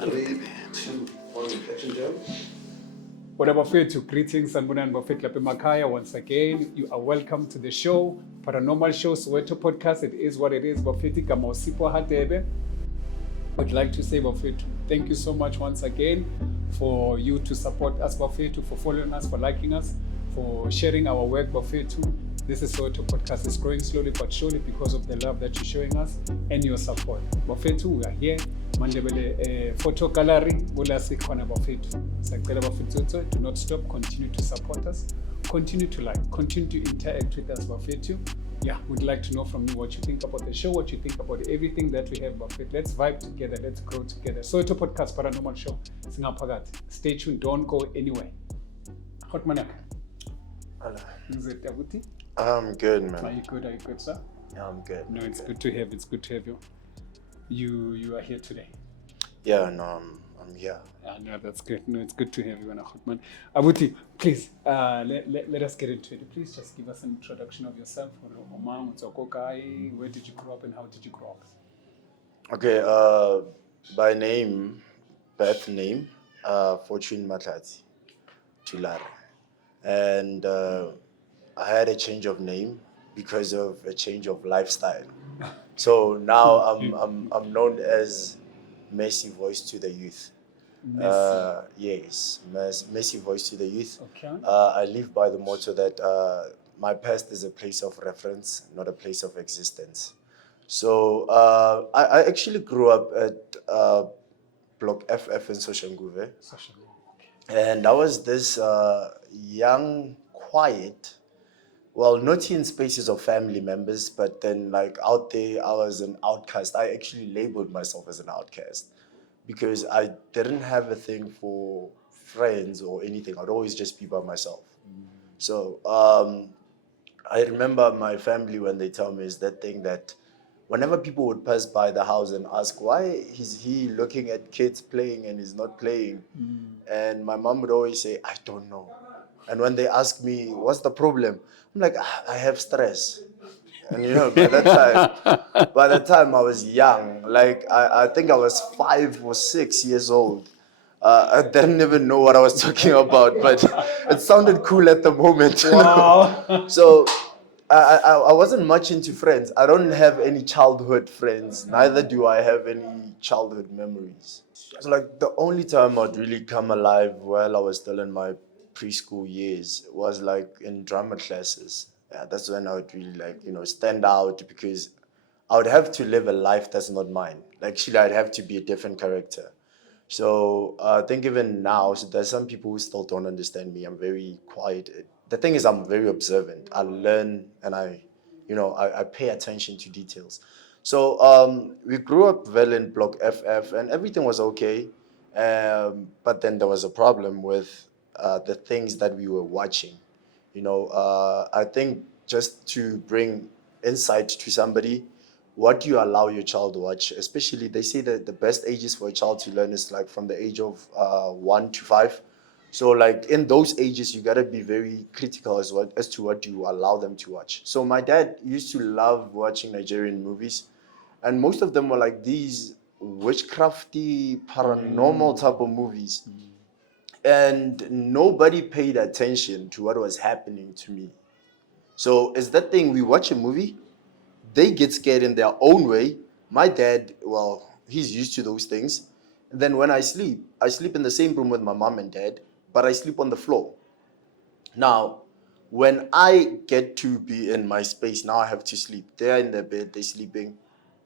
3, 2, 1, action jam. Whatever to greetings and Buffet Makaya. Once again, you are welcome to the show, Paranormal Show Soweto podcast. It is what it is. Buffet Gamosipo Hadebe. I'd like to say, Buffet, thank you so much once again for you to support us, Buffet, for following us, for liking us, for sharing our work, Buffet. This is Soweto podcast. It's growing slowly but surely because of the love that you're showing us and your support. Buffet, we are here. Mandebele photo gallery, Bula Sikwana Buffet. Sakela Buffet, do not stop. Continue to support us. Continue to like. Continue to interact with us, Buffet. Yeah, we'd like to know from you what you think about the show, what you think about everything that we have, Buffet. Let's vibe together. Let's grow together. Soweto podcast, Paranormal Show. Singapagat. Stay tuned. Don't go anywhere. Hot Manak. Hello. Is it Abuti? I'm good, man. Are you good? Are you good, sir? Yeah, I'm good. No, it's good to have. It's good to have you. You are here today. Yeah, no, I'm here. No, that's good. No, it's good to have you, Anahotman. Abuti, please, let us get into it. Please just give us an introduction of yourself. Where did you grow up and how did you grow up? Okay, by name, birth name, Fortune Matlati, Tulare. And I had a change of name because of a change of lifestyle. So now I'm known as Messi Voice to the Youth. Yes, Messi Voice to the Youth. Okay. I live by the motto that my past is a place of reference, not a place of existence. So I actually grew up at Block FF in Soshanguve. And I was this young, quiet, well, not in spaces of family members, but then like out there, I was an outcast. I actually labeled myself as an outcast because I didn't have a thing for friends or anything. I'd always just be by myself. So I remember my family when they tell me is that thing that whenever people would pass by the house and ask, why is he looking at kids playing and he's not playing? And my mom would always say, I don't know. And when they ask me, what's the problem? I'm like, I have stress. And you know, by that time I was young. Like, I think I was 5 or 6 years old. I didn't even know what I was talking about, but it sounded cool at the moment. Wow. So I wasn't much into friends. I don't have any childhood friends. Neither do I have any childhood memories. So like the only time I'd really come alive while I was still in my preschool years was like in drama classes. Yeah, that's when I would really like, stand out because I would have to live a life that's not mine. Like actually I'd have to be a different character. So I think even now, so there's some people who still don't understand me. I'm very quiet. The thing is, I'm very observant. I learn and I pay attention to details. So we grew up well in Block FF and everything was okay. But then there was a problem with the things that we were watching. I think just to bring insight to somebody, what do you allow your child to watch? Especially, they say that the best ages for a child to learn is like from the age of 1 to 5. So like in those ages, you gotta be very critical as to what you allow them to watch. So my dad used to love watching Nigerian movies, and most of them were like these witchcrafty, paranormal type of movies. And nobody paid attention to what was happening to me. So it's that thing, we watch a movie, they get scared in their own way. My dad, well, he's used to those things. And then when I sleep in the same room with my mom and dad, but I sleep on the floor. Now, when I get to be in my space, now I have to sleep. They're in their bed, they're sleeping.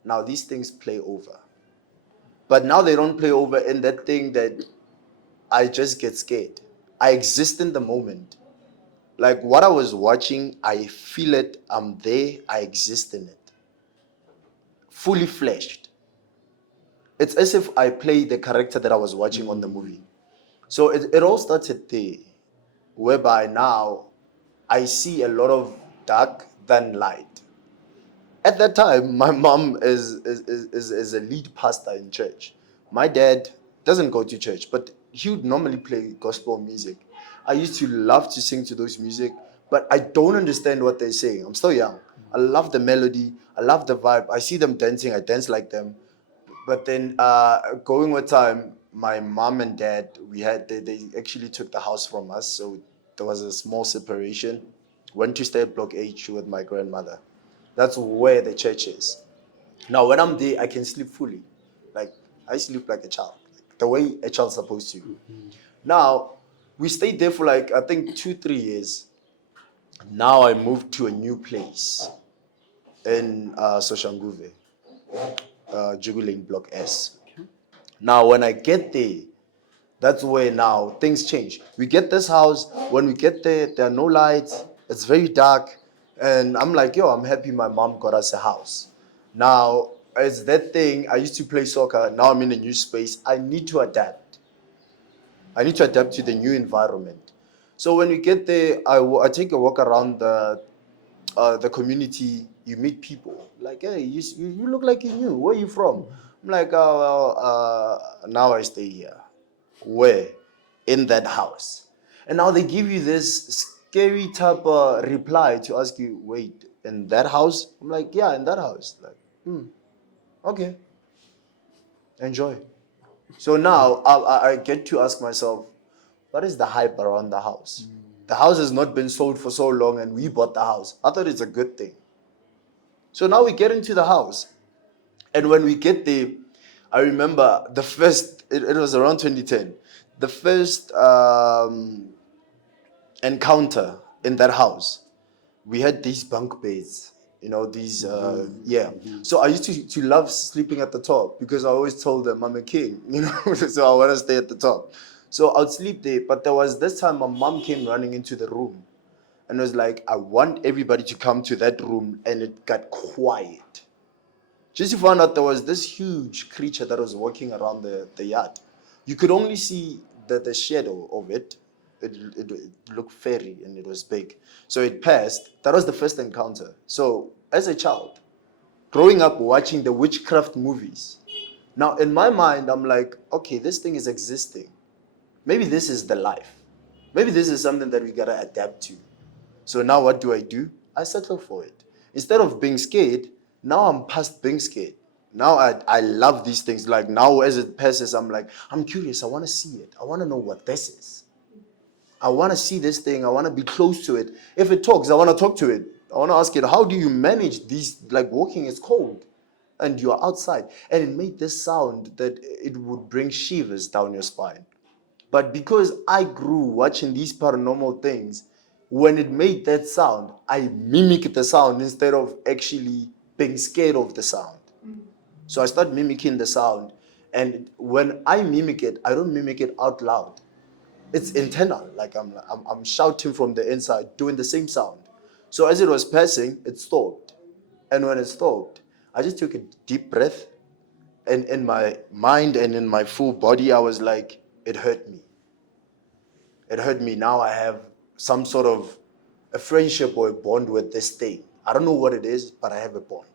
Now these things play over. But now they don't play over in that thing that I just get scared. I exist in the moment. Like what I was watching, I feel it, I'm there, I exist in it. Fully fleshed. It's as if I play the character that I was watching on the movie. So it all started there, whereby now I see a lot of dark than light. At that time, my mom is a lead pastor in church. My dad doesn't go to church, but he would normally play gospel music. I used to love to sing to those music, but I don't understand what they're saying. I'm still young. I love the melody. I love the vibe. I see them dancing. I dance like them. But then going with time, my mom and dad, they actually took the house from us, so there was a small separation. Went to stay at Block H with my grandmother. That's where the church is. Now, when I'm there, I can sleep fully. Like, I sleep like a child, the way a child's supposed to. Now, we stayed there for like, I think 2, 3 years. Now I moved to a new place in Soshanguve, Juguling Block S. Now, when I get there, that's where now things change. We get this house. When we get there, there are no lights. It's very dark. And I'm like, yo, I'm happy my mom got us a house. Now, it's that thing. I used to play soccer. Now I'm in a new space. I need to adapt. I need to adapt to the new environment. So when we get there, I take a walk around the community. You meet people. Like, hey, you look like you knew. Where are you from? I'm like, oh, well, now I stay here. Where? In that house. And now they give you this scary type of reply to ask you, wait, in that house? I'm like, yeah, in that house. Like, okay, enjoy. So now I get to ask myself, what is the hype around the house? The house has not been sold for so long and we bought the house. I thought it's a good thing. So now we get into the house. And when we get there, I remember the first, it was around 2010, the first encounter in that house. We had these bunk beds, these, yeah. So I used to love sleeping at the top because I always told them I'm a king, so I want to stay at the top. So I'd sleep there. But there was this time my mom came running into the room and was like, I want everybody to come to that room. And it got quiet. Just to find out there was this huge creature that was walking around the yard. You could only see the shadow of it. It looked fairy and it was big. So it passed. That was the first encounter. So as a child, growing up watching the witchcraft movies, now in my mind, I'm like, okay, this thing is existing. Maybe this is the life. Maybe this is something that we gotta adapt to. So now what do? I settle for it. Instead of being scared, now I'm past being scared. Now I love these things. Like now as it passes, I'm like, I'm curious. I want to see it. I want to know what this is. I want to see this thing. I want to be close to it. If it talks, I want to talk to it. I want to ask it, how do you manage these? Like walking is cold and you're outside. And it made this sound that it would bring shivers down your spine. But because I grew watching these paranormal things, when it made that sound, I mimicked the sound instead of actually being scared of the sound. So I start mimicking the sound. And when I mimic it, I don't mimic it out loud. It's internal. Like I'm shouting from the inside, doing the same sound. So as it was passing, it stopped. And when it stopped, I just took a deep breath. And in my mind and in my full body, I was like, it hurt me. It hurt me. Now I have some sort of a friendship or a bond with this thing. I don't know what it is, but I have a bond.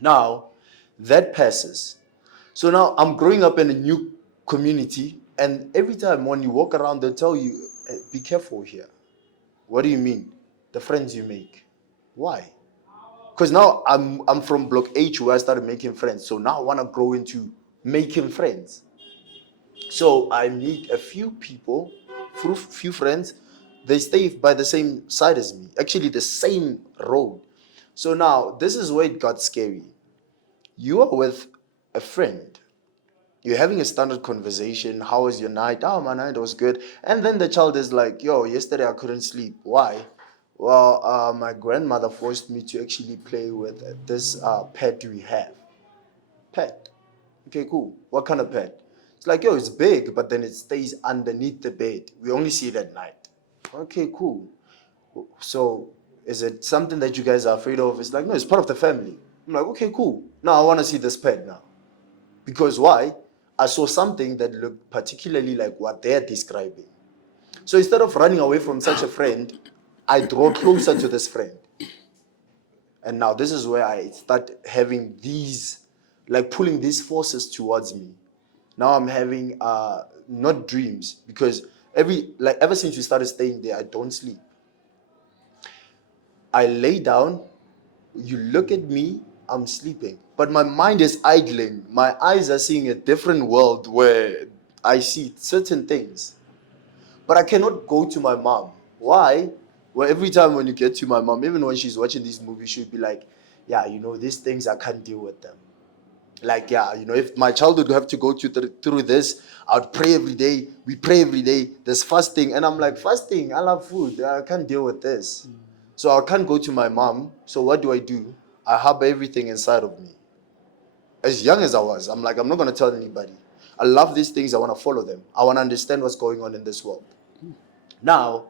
Now, that passes. So now I'm growing up in a new community, and every time when you walk around, they tell you, "Hey, be careful here." What do you mean? The friends you make. Why? Because now I'm from Block H where I started making friends. So now I want to grow into making friends. So I meet a few people, few friends. They stay by the same side as me, actually the same road. So now this is where it got scary. You are with a friend. You're having a standard conversation. How was your night? Oh, my night was good. And then the child is like, yo, yesterday I couldn't sleep. Why? Well, my grandmother forced me to actually play with this pet we have. Pet. Okay, cool. What kind of pet? It's like, yo, it's big, but then it stays underneath the bed. We only see it at night. Okay, cool. So is it something that you guys are afraid of? It's like, no, it's part of the family. I'm like, okay, cool. Now I want to see this pet now. Because why? I saw something that looked particularly like what they're describing. So instead of running away from such a friend, I draw closer to this friend. And now this is where I start having these, like pulling these forces towards me. Now I'm having not dreams, because ever since we started staying there, I don't sleep. I lay down, you look at me, I'm sleeping. but my mind is idling. My eyes are seeing a different world where I see certain things. But I cannot go to my mom. Why? Well, every time when you get to my mom, even when she's watching these movies, she'll be like, yeah, these things, I can't deal with them. Like, yeah, if my child would have to go through this, I would pray every day. We pray every day. There's fasting. And I'm like, fasting, I love food. I can't deal with this. So I can't go to my mom. So what do? I harbor everything inside of me. As young as I was, I'm like, I'm not going to tell anybody. I love these things. I want to follow them. I want to understand what's going on in this world. Now,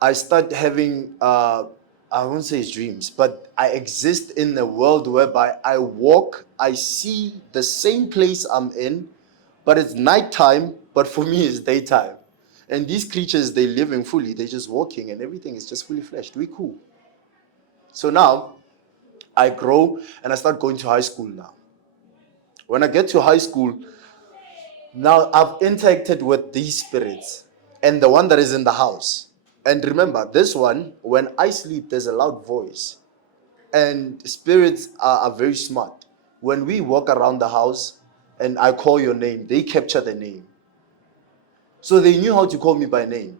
I start having, I won't say dreams, but I exist in a world whereby I walk, I see the same place I'm in, but it's nighttime, but for me it's daytime. And these creatures, they living fully, they're just walking and everything is just fully fleshed. We cool. So now, I grow and I start going to high school now. When I get to high school, now I've interacted with these spirits and the one that is in the house. And remember, this one, when I sleep, there's a loud voice. And spirits are very smart. When we walk around the house and I call your name, they capture the name. So they knew how to call me by name.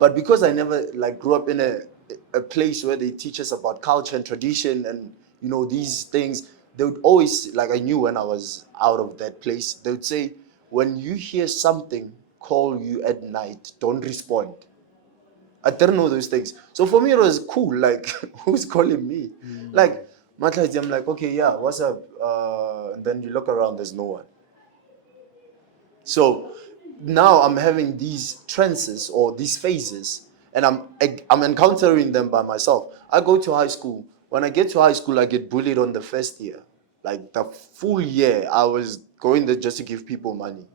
But because I never grew up in a place where they teach us about culture and tradition and these things, they would always, I knew when I was out of that place, they would say, when you hear something call you at night, don't respond. I didn't know those things. So for me, it was cool. Like, who's calling me? Like, I'm like, okay, yeah, what's up? And then you look around, there's no one. So now I'm having these trances or these phases, and I'm encountering them by myself. I go to high school. When I get to high school, I get bullied on the first year. Like the full year, I was going there just to give people money.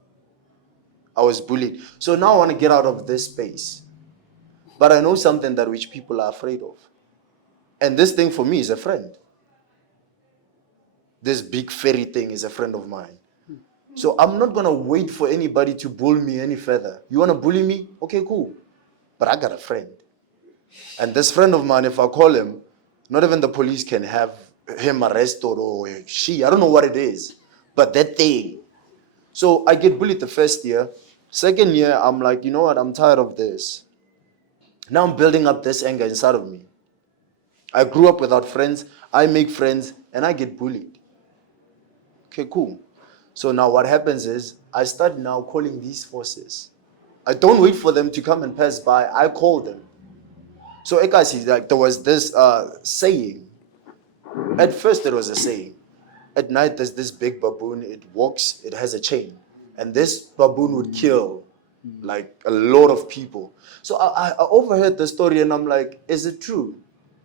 I was bullied. So now I want to get out of this space. But I know something that which people are afraid of. And this thing for me is a friend. This big fairy thing is a friend of mine. So I'm not going to wait for anybody to bully me any further. You want to bully me? Okay, cool. But I got a friend. And this friend of mine, if I call him, not even the police can have him arrested or she. I don't know what it is. But that thing. So I get bullied the first year. Second year, I'm like, you know what? I'm tired of this. Now I'm building up this anger inside of me. I grew up without friends. I make friends and I get bullied. Okay, cool. So now what happens is I start now calling these forces. I don't wait for them to come and pass by. I call them. So Ekasi, there was this saying. At first it was a saying. At night there's this big baboon. It walks. It has a chain. And this baboon would kill a lot of people. So I overheard the story and I'm like, is it true?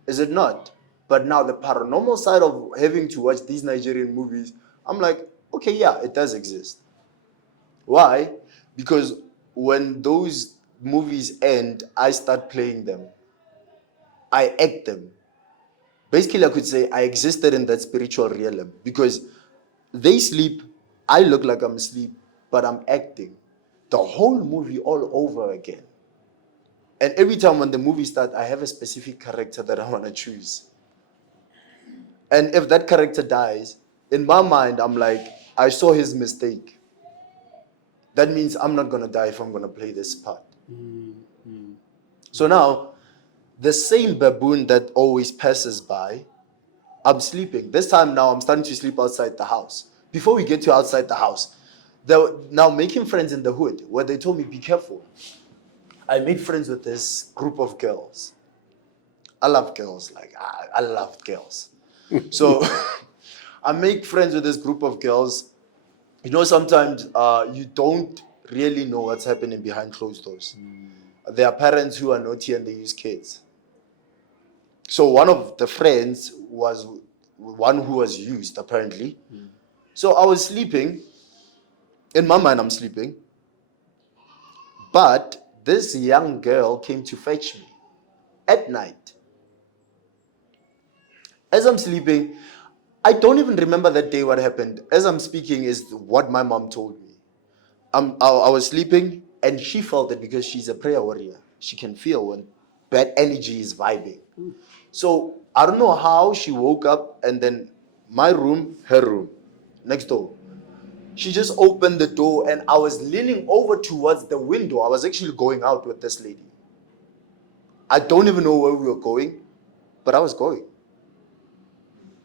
Is it not? But now the paranormal side of having to watch these Nigerian movies, I'm like, okay, yeah, it does exist. Why? Because when those movies end, I start playing them. I act them. Basically, I could say I existed in that spiritual realm because they sleep, I look like I'm asleep, but I'm acting the whole movie all over again. And every time when the movie starts, I have a specific character that I want to choose. And if that character dies, in my mind, I'm like, I saw his mistake. That means I'm not going to die if I'm going to play this part. So now, the same baboon that always passes by, I'm sleeping. This time now, I'm starting to sleep outside the house. Before we get to outside the house, they're now making friends in the hood where they told me, be careful. I made friends with this group of girls. I love girls. I loved girls. So I make friends with this group of girls. Sometimes you don't really know what's happening behind closed doors. There are parents who are naughty and they use kids. So one of the friends was one who was used, apparently. So I was sleeping. In my mind, I'm sleeping. But this young girl came to fetch me at night. As I'm sleeping, I don't even remember that day what happened. As I'm speaking is what my mom told me. I was sleeping and she felt it because she's a prayer warrior. She can feel when bad energy is vibing. So I don't know how she woke up and then My room, her room, next door. She just opened the door and I was leaning over towards the window. I was actually going out with this lady. I don't even know where we were going, but I was going.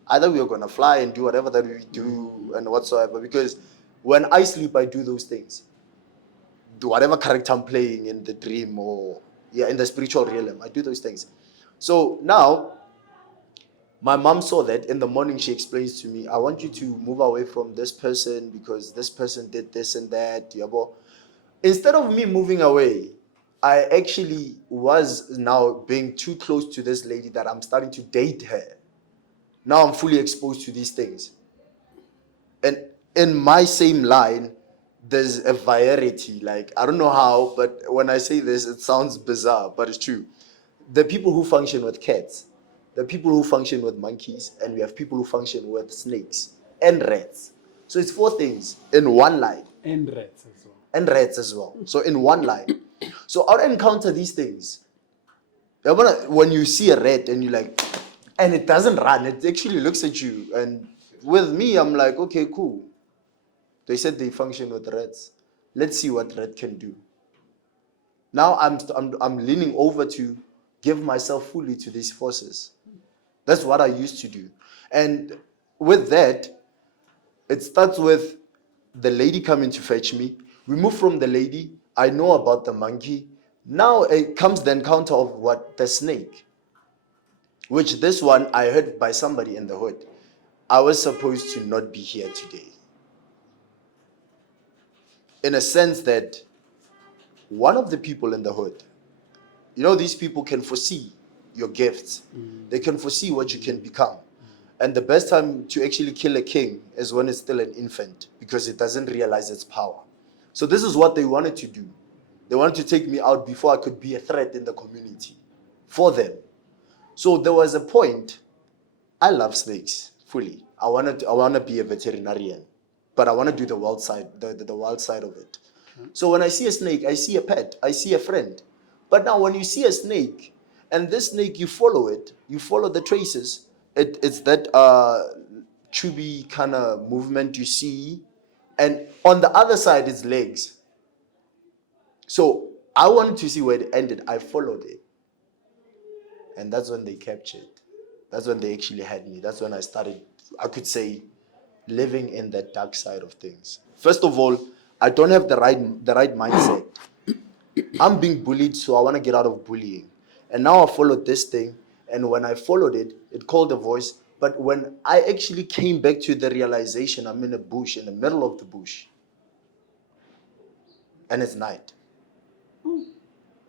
Either we were going to fly and do whatever that we do and whatsoever, because when I sleep, I do those things. Do whatever character I'm playing in the dream or in the spiritual realm, I do those things. So now, my mom saw that. In the morning, she explains to me, I want you to move away from this person because this person did this and that. Yabo. Instead of me moving away, I actually was now being too close to this lady that I'm starting to date her. Now I'm fully exposed to these things. And in my same line, there's a variety. Like, I don't know how, but when I say this, it sounds bizarre, but it's true. The people who function with cats, the people who function with monkeys, and we have people who function with snakes and rats. So it's 4 things in one line. And rats as well. And rats as well. So in one line. So I'll encounter these things. When you see a rat and you're like, and it doesn't run, it actually looks at you. And with me, I'm like, okay, cool. They said they function with rats. Let's see what rat can do. Now I'm leaning over to give myself fully to these forces. That's what I used to do. And with that, it starts with the lady coming to fetch me. We move from the lady. I know about the monkey. Now it comes the encounter of what? The snake. Which this one I heard by somebody in the hood. I was supposed to not be here today. In a sense that one of the people in the hood, these people can foresee your gifts. They can foresee what you can become. And the best time to actually kill a king is when it's still an infant, because it doesn't realize its power. So this is what they wanted to do. They wanted to take me out before I could be a threat in the community for them. So there was a point. I love snakes fully. I want to be a veterinarian, but I want to do the wild side, the wild side of it. So when I see a snake, I see a pet, I see a friend. But now when you see a snake, and this snake, you follow it, you follow the traces. It's that chubby kind of movement you see, and on the other side is legs. So I wanted to see where it ended. I followed it, and that's when they captured. That's when they actually had me. That's when I started, I could say, living in that dark side of things. First of all, I don't have the right mindset. I'm being bullied, so I want to get out of bullying. And now I followed this thing, and when I followed it, it called a voice. But when I actually came back to the realization, I'm in a bush, in the middle of the bush, and it's night.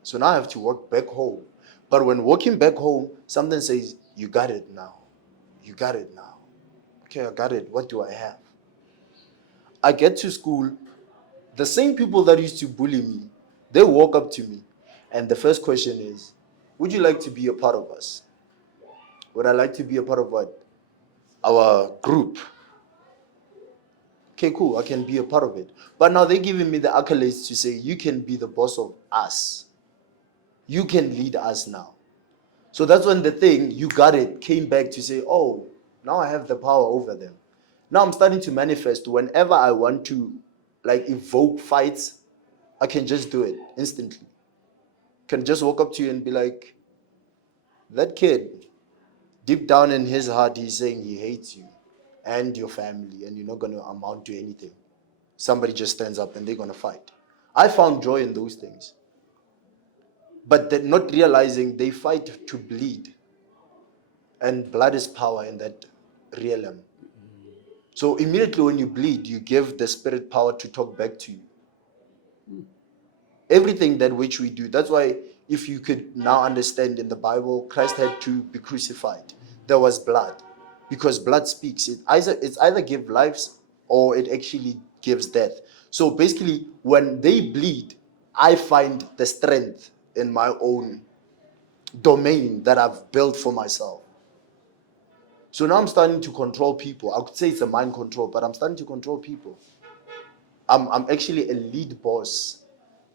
So now I have to walk back home. But when walking back home, something says, you got it now. You got it now. Okay, I got it. What do I have? I get to school. The same people that used to bully me, they walk up to me. And the first question is, would you like to be a part of us? Would I like to be a part of what? Our group. Okay, cool. I can be a part of it. But now they're giving me the accolades to say, you can be the boss of us. You can lead us now. So that's when the thing, you got it, came back to say, oh, now I have the power over them. Now I'm starting to manifest. Whenever I want to evoke fights, I can just do it instantly. Can just walk up to you and be like, that kid, deep down in his heart, he's saying he hates you and your family, and you're not going to amount to anything. Somebody just stands up and they're going to fight. I found joy in those things. But they're not realizing they fight to bleed. And blood is power in that realm. So immediately when you bleed, you give the spirit power to talk back to you. Everything that which we do. That's why if you could now understand in the Bible, Christ had to be crucified. There was blood. Because blood speaks. It's either give lives or it actually gives death. So basically, when they bleed, I find the strength in my own domain that I've built for myself. So now I'm starting to control people. I could say it's a mind control, but I'm starting to control people. I'm actually a lead boss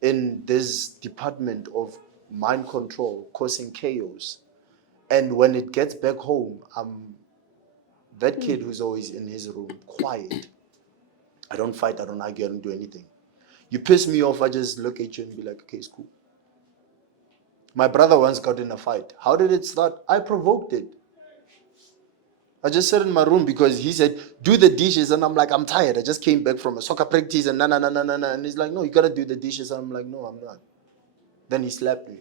in this department of mind control, causing chaos. And when it gets back home, I'm That kid who's always in his room, quiet. I don't fight, I don't argue, I don't do anything. You piss me off, I just look at you and be like, okay, it's cool. My brother once got in a fight. How did it start? I provoked it. I just sat in my room because he said, do the dishes. And I'm like, I'm tired. I just came back from a soccer practice and na. And he's like, no, you got to do the dishes. And I'm like, no, I'm not. Then he slapped me.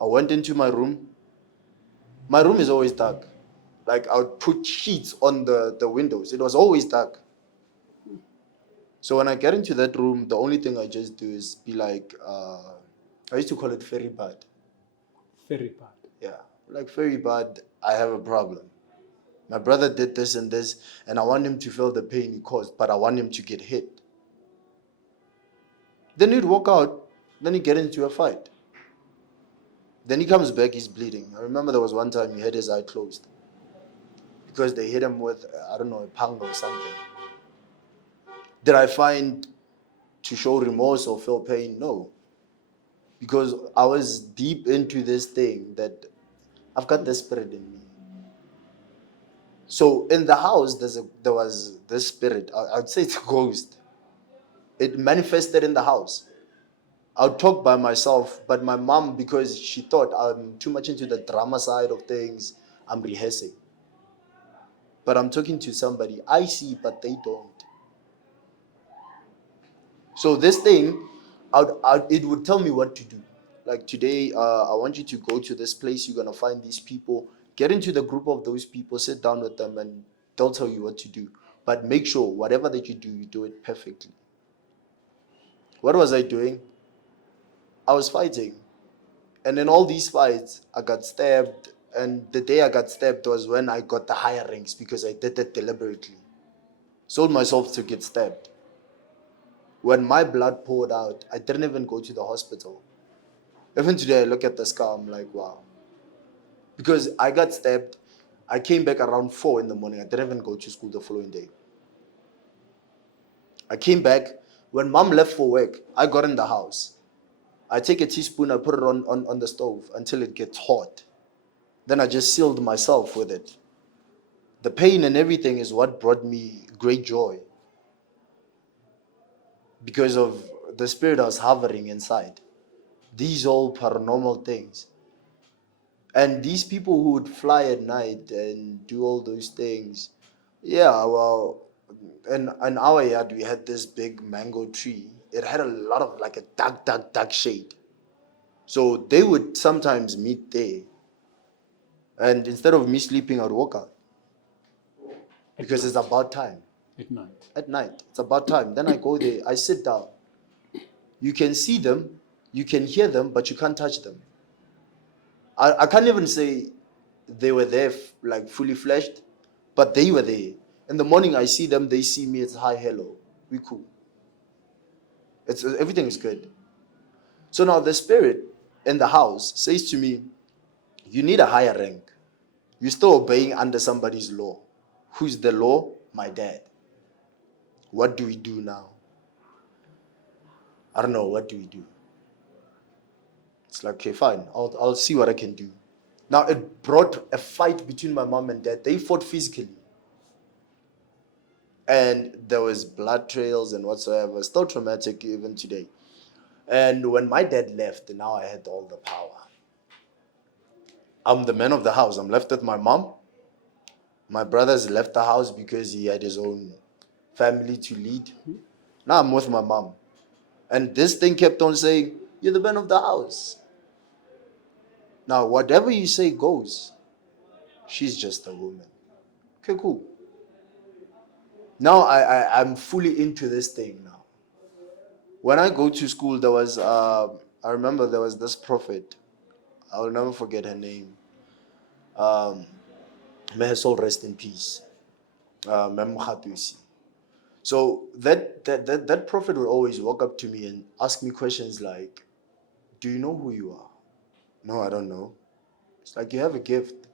I went into my room. My room is always dark. Like I would put sheets on the windows. It was always dark. So when I get into that room, the only thing I just do is be like, I used to call it very bad. Very bad. Yeah, like very bad. I have a problem. My brother did this, and I want him to feel the pain he caused, but I want him to get hit. Then he'd walk out, then he'd get into a fight. Then he comes back, he's bleeding. I remember there was one time he had his eye closed because they hit him with, I don't know, a pang or something. Did I find to show remorse or feel pain? No. Because I was deep into this thing that I've got this spirit in me. So in the house, there was this spirit. I'd say it's a ghost. It manifested in the house. I would talk by myself, but my mom, because she thought I'm too much into the drama side of things, I'm rehearsing. But I'm talking to somebody. I see, but they don't. So this thing, it would tell me what to do. Like today, I want you to go to this place. You're going to find these people. Get into the group of those people. Sit down with them and they'll tell you what to do. But make sure whatever that you do it perfectly. What was I doing? I was fighting. And in all these fights, I got stabbed. And the day I got stabbed was when I got the higher ranks because I did it deliberately. Sold myself to get stabbed. When my blood poured out, I didn't even go to the hospital. Even today, I look at the scar, I'm like, wow. Because I got stabbed, I came back around 4 in the morning. I didn't even go to school the following day. I came back. When mom left for work, I got in the house. I take a teaspoon, I put it on the stove until it gets hot. Then I just sealed myself with it. The pain and everything is what brought me great joy. Because of the spirit I was hovering inside. These all paranormal things. And these people who would fly at night and do all those things, yeah, well, in our yard, we had this big mango tree. It had a lot of like a dark shade. So they would sometimes meet there. And instead of me sleeping, I'd walk out. Because it's about time. At night. At night. It's about time. Then I go there, I sit down. You can see them, you can hear them, but you can't touch them. I can't even say they were there like fully fleshed, but they were there. In the morning, I see them, they see me, it's hi, hello, we cool. Everything is good. So now the spirit in the house says to me, you need a higher rank. You're still obeying under somebody's law. Who's the law? My dad. What do we do now? I don't know, what do we do? It's like, okay, fine, I'll see what I can do. Now, it brought a fight between my mom and dad. They fought physically. And there was blood trails and whatsoever. Still traumatic even today. And when my dad left, now I had all the power. I'm the man of the house. I'm left with my mom. My brother's left the house because he had his own family to lead. Now I'm with my mom. And this thing kept on saying, you're the man of the house. Now, whatever you say goes. She's just a woman. Okay, cool. Now I'm fully into this thing now. When I go to school, there was, I remember there was this prophet. I'll never forget her name. May her soul rest in peace. Mem Khatusi. So that prophet would always walk up to me and ask me questions like, do you know who you are? No, I don't know. It's like, you have a gift.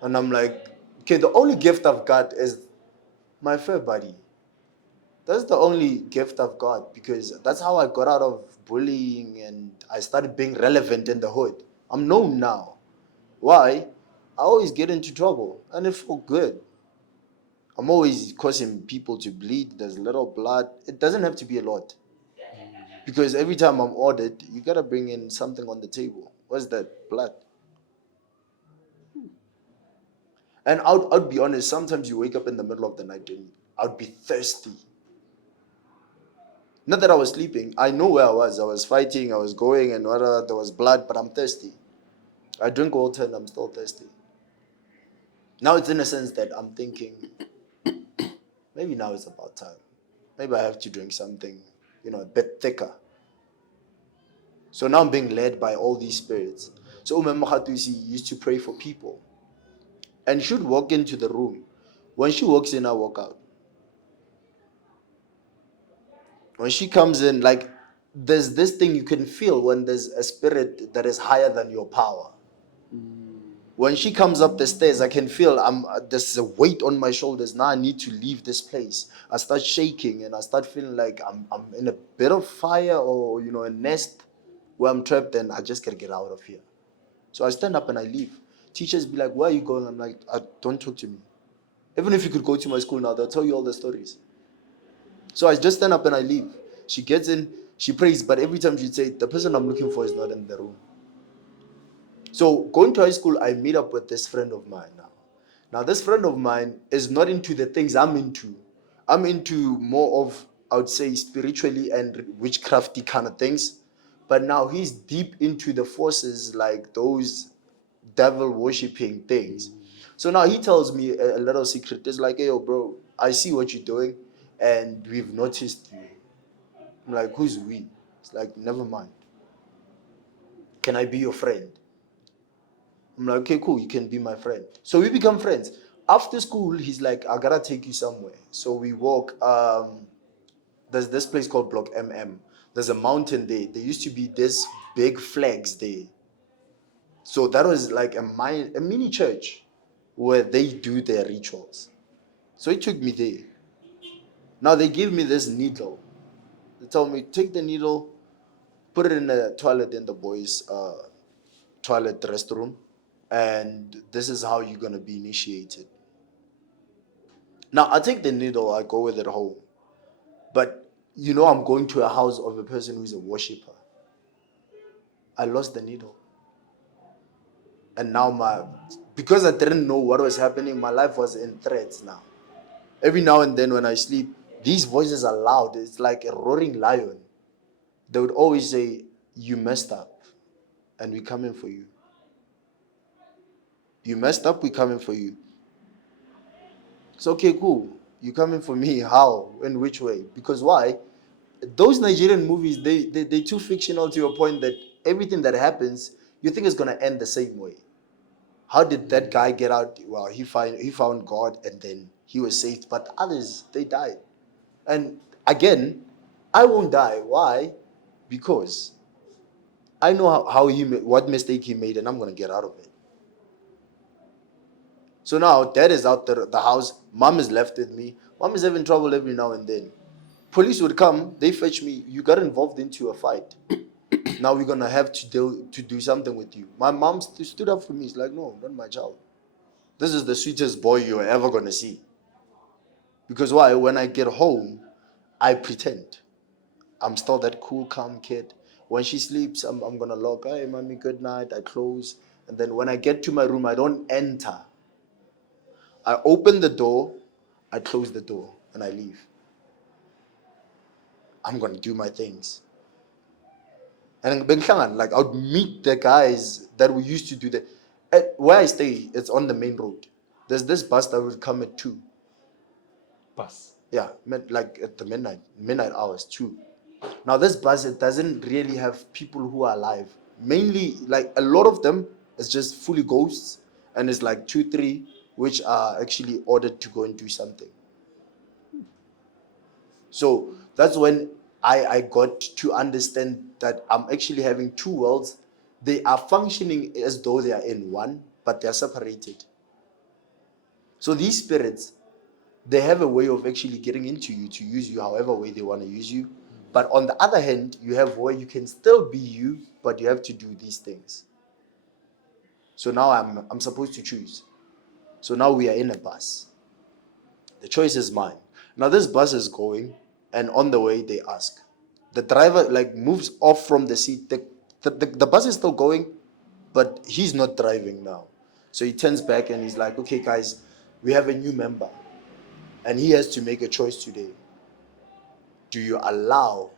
And I'm like, okay, the only gift I've got is my fur body. That's the only gift I've got because that's how I got out of bullying and I started being relevant in the hood. I'm known now. Why? I always get into trouble, and it felt good. I'm always causing people to bleed. There's little blood. It doesn't have to be a lot. Because every time I'm ordered, you gotta bring in something on the table. What's that? Blood. And I'd be honest, sometimes you wake up in the middle of the night and I'd be thirsty. Not that I was sleeping. I know where I was. I was fighting, I was going, and whether there was blood, but I'm thirsty. I drink water and I'm still thirsty. Now it's in a sense that I'm thinking, maybe now it's about time. Maybe I have to drink something, a bit thicker. So now I'm being led by all these spirits. So Umar Khatusi used to pray for people. And she'd walk into the room. When she walks in, I walk out. When she comes in, like, there's this thing you can feel when there's a spirit that is higher than your power. When she comes up the stairs, I can feel there's a weight on my shoulders. Now I need to leave this place. I start shaking and I start feeling like I'm in a bit of fire or a nest where I'm trapped, and I just gotta get out of here. So I stand up and I leave. Teachers be like, "Where are you going?" I'm like, "Don't talk to me." Even if you could go to my school now, they'll tell you all the stories. So I just stand up and I leave. She gets in, she prays, but every time she'd say, "The person I'm looking for is not in the room." So going to high school, I meet up with this friend of mine now. Now this friend of mine is not into the things I'm into. I'm into more of, I would say, spiritually and witchcrafty kind of things. But now he's deep into the forces, like those devil worshipping things. So now he tells me a little secret. It's like, "Hey, yo, bro, I see what you're doing, and we've noticed you." I'm like, "Who's we?" It's like, "Never mind. Can I be your friend?" I'm like, "Okay, cool, you can be my friend." So we become friends. After school, he's like, "I gotta take you somewhere." So we walk. There's this place called Block MM. There's a mountain there. There used to be this big flags there. So that was like a mini church where they do their rituals. So he took me there. Now they give me this needle. They told me, "Take the needle, put it in the toilet in the boys' toilet restroom, and this is how you're gonna be initiated." Now I take the needle, I go with it home, but I'm going to a house of a person who's a worshipper. I lost the needle, and now because I didn't know what was happening, my life was in threats now. Every now and then when I sleep, these voices are loud. It's like a roaring lion. They would always say, "You messed up, and we're coming for you. You messed up, we're coming for you." It's okay, cool. You coming for me? How? In which way? Because why? Those Nigerian movies, they too fictional to a point that everything that happens, you think is gonna end the same way. How did that guy get out? Well, he found God and then he was saved, but others, they died. And again, I won't die. Why? Because I know how what mistake he made, and I'm gonna get out of it. So now dad is out the house, mom is left with me. Mom is having trouble every now and then. Police would come, they fetch me. "You got involved into a fight. Now we're gonna have to do something with you." My mom stood up for me. It's like, "No, not my child. This is the sweetest boy you're ever gonna see." Because why? When I get home, I pretend I'm still that cool, calm kid. When she sleeps, I'm gonna lock, "Hey, mommy, good night." I close. And then when I get to my room, I don't enter. I open the door, I close the door, and I leave. I'm gonna do my things. And like I would meet the guys that we used to do that. Where I stay, it's on the main road. There's this bus that would come at 2. Bus. Yeah, like at the midnight hours, 2. Now this bus, it doesn't really have people who are alive. Mainly, like a lot of them, it's just fully ghosts, and it's like 2, 3, which are actually ordered to go and do something. So that's when I got to understand that I'm actually having two worlds. They are functioning as though they are in one, but they are separated. So these spirits, they have a way of actually getting into you to use you however way they want to use you. But on the other hand, you have where you can still be you, but you have to do these things. So now I'm supposed to choose. So now we are in a bus. The choice is mine. Now this bus is going, and on the way they ask. The driver like moves off from the seat. The bus is still going, but he's not driving now. So he turns back and he's like, okay guys, we have a new member. And he has to make a choice today. Do you allow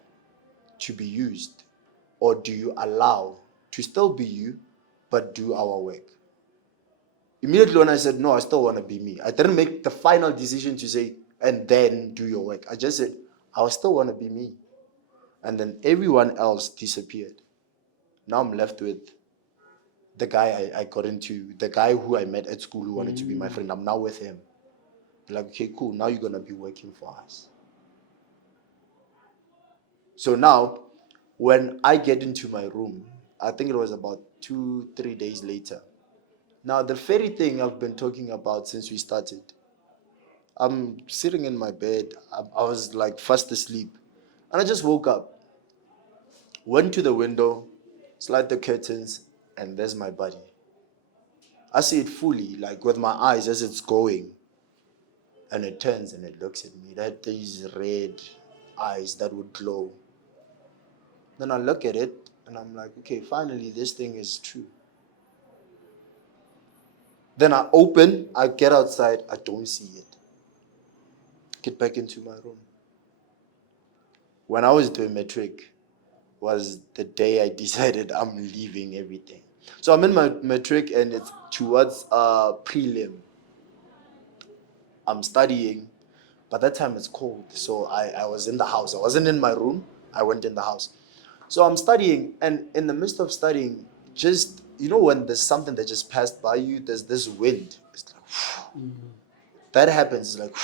to be used? Or do you allow to still be you, but do our work? Immediately when I said, no, I still want to be me. I didn't make the final decision to say, and then do your work. I just said, I still want to be me. And then everyone else disappeared. Now I'm left with the guy I got into, the guy who I met at school who wanted to be my friend. I'm now with him. Like, okay, cool. Now you're going to be working for us. So now, when I get into my room, I think it was about 2-3 days later. Now, the very thing I've been talking about since we started, I'm sitting in my bed. I was like fast asleep. And I just woke up, went to the window, slid the curtains, and there's my body. I see it fully, like with my eyes as it's going. And it turns and it looks at me. It had these red eyes that would glow. Then I look at it and I'm like, okay, finally this thing is true. Then I get outside, I don't see it. Get back into my room. When I was doing matric was the day I decided I'm leaving everything. So I'm in my matric and it's towards prelim. I'm studying, but that time it's cold. So I was in the house. I wasn't in my room. I went in the house. So I'm studying, and in the midst of studying, just, you know, when there's something that just passed by you, there's this wind. It's like, that happens. It's like,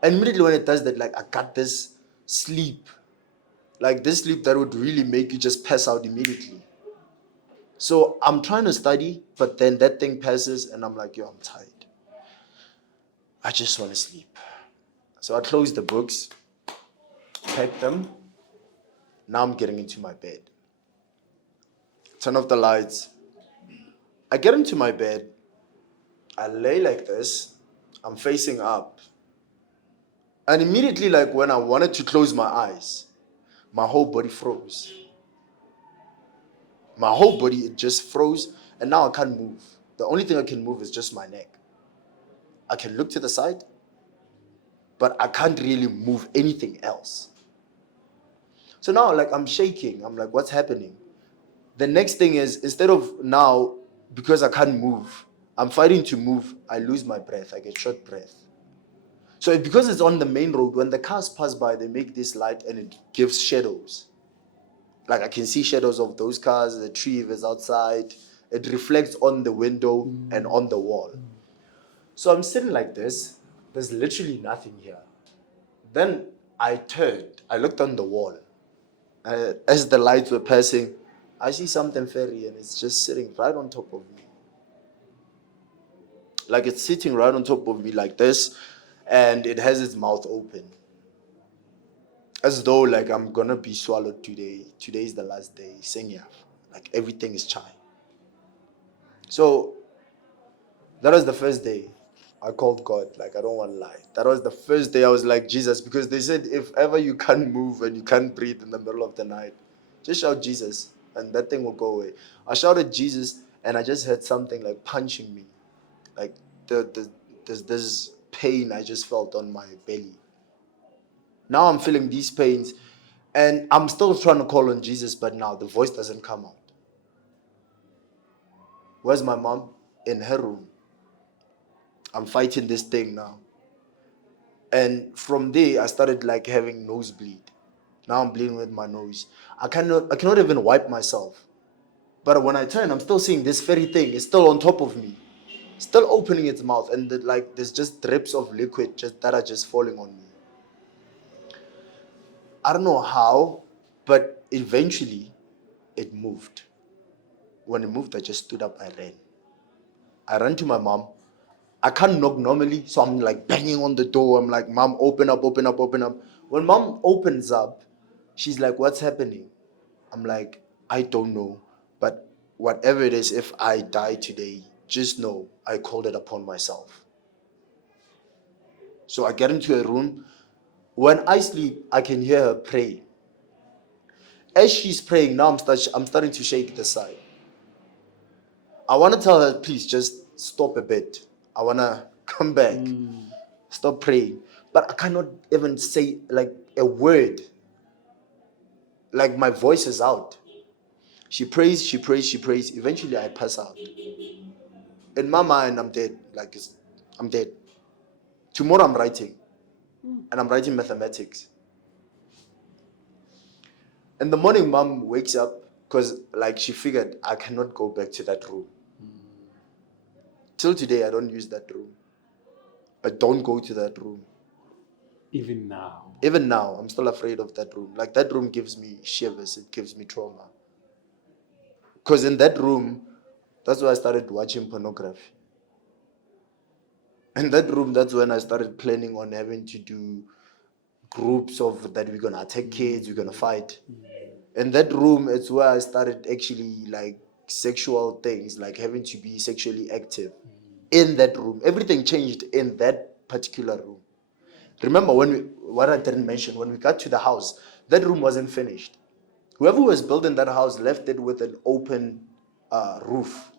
and immediately when it does that, like, I got this sleep. Like this sleep that would really make you just pass out immediately. So I'm trying to study, but then that thing passes, and I'm like, yo, I'm tired. I just want to sleep. So I closed the books, packed them. Now I'm getting into my bed. Turn off the lights. I get into my bed. I lay like this. I'm facing up. And immediately, like when I wanted to close my eyes, my whole body froze. My whole body, it just froze. And now I can't move. The only thing I can move is just my neck. I can look to the side, but I can't really move anything else. So now, like, I'm shaking. I'm like, what's happening? The next thing is, instead of now, because I can't move, I'm fighting to move, I lose my breath. I get short breath. So because it's on the main road, when the cars pass by, they make this light and it gives shadows. Like I can see shadows of those cars, the tree is outside. It reflects on the window and on the wall. So I'm sitting like this. There's literally nothing here. Then I turned. I looked on the wall. As the lights were passing, I see something fairy and it's just sitting right on top of me. Like it's sitting right on top of me like this, and it has its mouth open. As though like I'm gonna be swallowed today. Today is the last day. Senya. Like everything is chai. So that was the first day I called God. Like I don't want to lie. That was the first day I was like Jesus, because they said if ever you can't move and you can't breathe in the middle of the night, just shout Jesus and that thing will go away. I shouted Jesus and I just heard something like punching me. Like there's this pain I just felt on my belly. Now I'm feeling these pains and I'm still trying to call on Jesus, but now the voice doesn't come out. Where's my mom? In her room. I'm fighting this thing now. And from there, I started like having nosebleed. Now I'm bleeding with my nose. I cannot even wipe myself. But when I turn, I'm still seeing this very thing. It's still on top of me, still opening its mouth, and like there's just drips of liquid that are just falling on me. I don't know how, but eventually it moved. When it moved, I just stood up. I ran. I ran to my mom. I can't knock normally, so I'm like banging on the door. I'm like, Mom, open up, open up, open up. When Mom opens up, she's like, what's happening? I'm like, I don't know, but whatever it is, if I die today, just know I called it upon myself. So I get into a room. When I sleep, I can hear her pray. As she's praying, now I'm starting to shake the side. I want to tell her, please just stop a bit. I want to come back. Stop praying. But I cannot even say like a word. Like my voice is out. She prays, she prays, she prays. Eventually I pass out. In my mind, I'm dead. I'm dead. Tomorrow I'm writing. And I'm writing mathematics. In the morning, mom wakes up because like she figured I cannot go back to that room. Till today, I don't use that room. I don't go to that room. Even now. Even now, I'm still afraid of that room. Like that room gives me shivers. It gives me trauma. Because in that room, that's why I started watching pornography. In that room, that's when I started planning on having to do groups of that we're gonna attack kids, we're gonna fight. In that room, it's where I started actually like sexual things, like having to be sexually active. In that room, everything changed in that particular room. Remember what I didn't mention, when we got to the house, that room wasn't finished. Whoever was building that house left it with an open roof,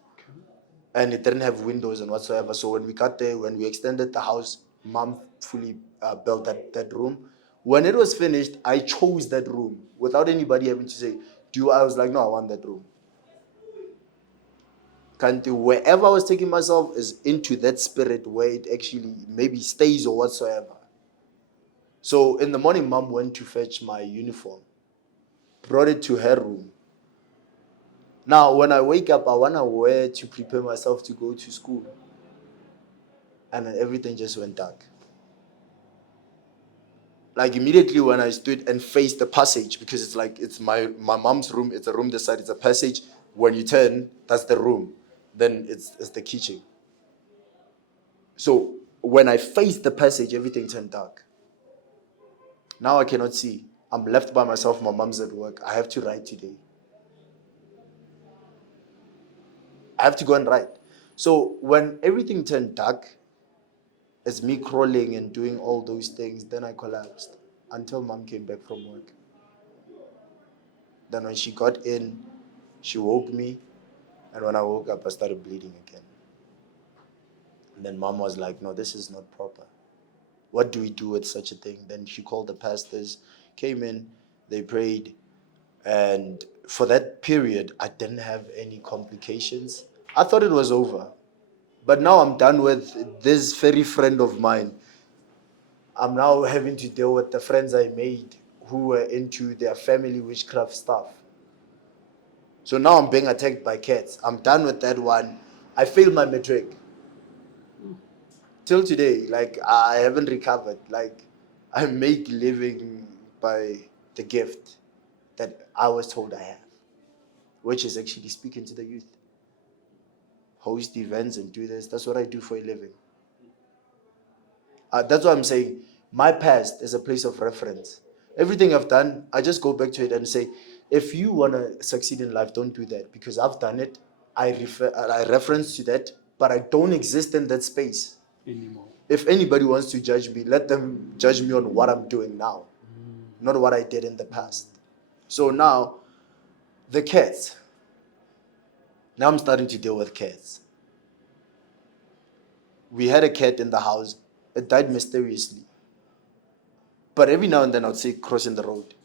and it didn't have windows and whatsoever. So when we got there, when we extended the house, mom fully built that room. When it was finished, I chose that room without anybody having to say, do you? I was like, no, I want that room. Can't do. Wherever I was taking myself is into that spirit where it actually maybe stays or whatsoever. So in the morning, mom went to fetch my uniform, brought it to her room. Now, when I wake up, I want to wear to prepare myself to go to school. And then everything just went dark. Like immediately when I stood and faced the passage, because it's like, it's my mom's room, it's a room this side, it's a passage. When you turn, that's the room. Then it's the kitchen. So when I faced the passage, everything turned dark. Now I cannot see. I'm left by myself, my mom's at work. I have to write today. I have to go and write. So when everything turned dark, it's me crawling and doing all those things, then I collapsed until mom came back from work. Then when she got in, she woke me, and when I woke up, I started bleeding again. And then mom was like, no, this is not proper. What do we do with such a thing? Then she called the pastors, came in, they prayed, and for that period, I didn't have any complications. I thought it was over. But now I'm done with this very friend of mine. I'm now having to deal with the friends I made who were into their family witchcraft stuff. So now I'm being attacked by cats. I'm done with that one. I failed my matric. Till today, like I haven't recovered. Like I make living by the gift that I was told I have, which is actually speaking to the youth. Host events and do this. That's what I do for a living. That's what I'm saying. My past is a place of reference. Everything I've done, I just go back to it and say, if you want to succeed in life, don't do that because I've done it. I reference to that, but I don't exist in that space anymore. If anybody wants to judge me, let them judge me on what I'm doing now, not what I did in the past. So now, the cats. Now I'm starting to deal with cats. We had a cat in the house. It died mysteriously. But every now and then I'd see it crossing the road.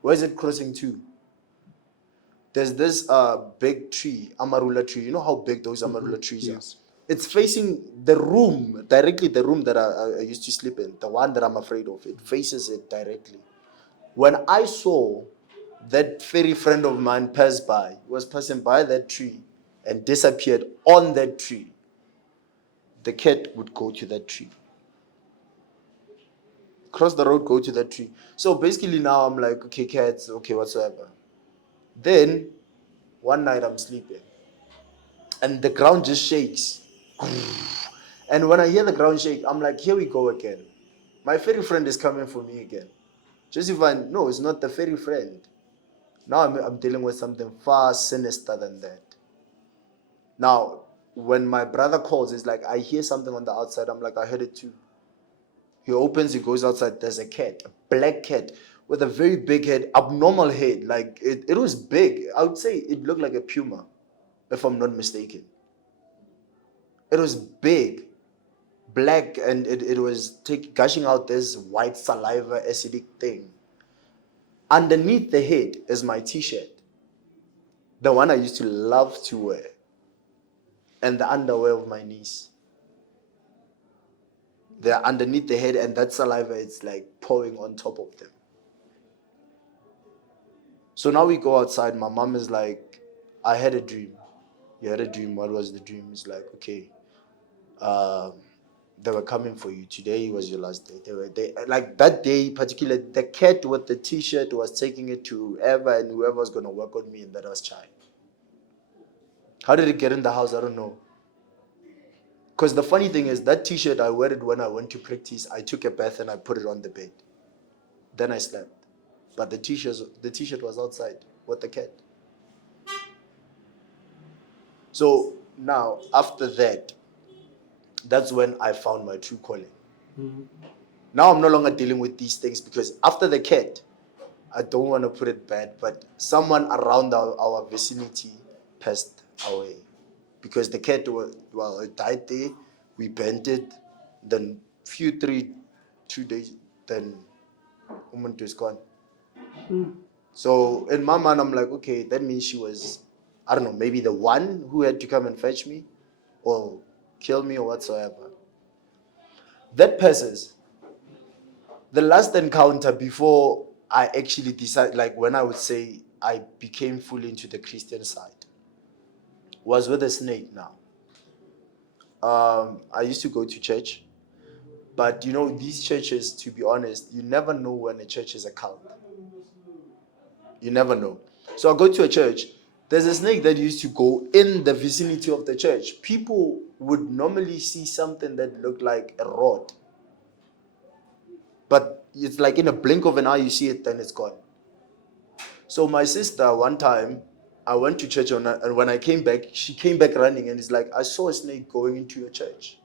Where is it crossing to? There's this big tree, amarula tree. You know how big those amarula trees are? It's facing the room, directly the room that I used to sleep in, the one that I'm afraid of. It faces it directly. When I saw that fairy friend of mine pass by, he was passing by that tree and disappeared on that tree, the cat would go to that tree. Cross the road, go to that tree. So basically now I'm like, okay, cats, okay, whatsoever. Then one night I'm sleeping and the ground just shakes. And when I hear the ground shake, I'm like, here we go again. My fairy friend is coming for me again. Just if I know it's not the fairy friend. Now I'm dealing with something far sinister than that. Now, when my brother calls, it's like I hear something on the outside. I'm like, I heard it too. He opens, he goes outside. There's a cat, a black cat with a very big head, abnormal head. Like it was big. I would say it looked like a puma, if I'm not mistaken. It was big, black, and it was gushing out this white saliva acidic thing. Underneath the head is my t-shirt, the one I used to love to wear, and the underwear of my niece. They're underneath the head, and that saliva is like pouring on top of them. So now we go outside. My mom is like, I had a dream. You had a dream. What was the dream? It's like, okay, um, they were coming for you. Today was your last day. They like that day, particularly the cat with the t-shirt was taking it to whoever and whoever was gonna work on me, and that was Chai. How did it get in the house? I don't know. Because the funny thing is that t-shirt I wore it when I went to practice. I took a bath and I put it on the bed. Then I slept. But the t-shirt was outside with the cat. So now after that, that's when I found my true calling. Now I'm no longer dealing with these things because after the cat, I don't want to put it bad, but someone around our vicinity passed away because the cat it died there. We bent it, then 2 days, then Umuntu is gone. So in my mind, I'm like, okay, that means she was, I don't know, maybe the one who had to come and fetch me or kill me or whatsoever. That passes. The last encounter before I actually decided, like when I would say I became fully into the Christian side, was with a snake now. I used to go to church, but you know, these churches, to be honest, you never know when a church is a cult. You never know. So I go to a church. There's a snake that used to go in the vicinity of the church. People would normally see something that looked like a rod. But it's like in a blink of an eye, you see it, then it's gone. So my sister, one time, I went to church and when I came back, she came back running and it's like, I saw a snake going into your church.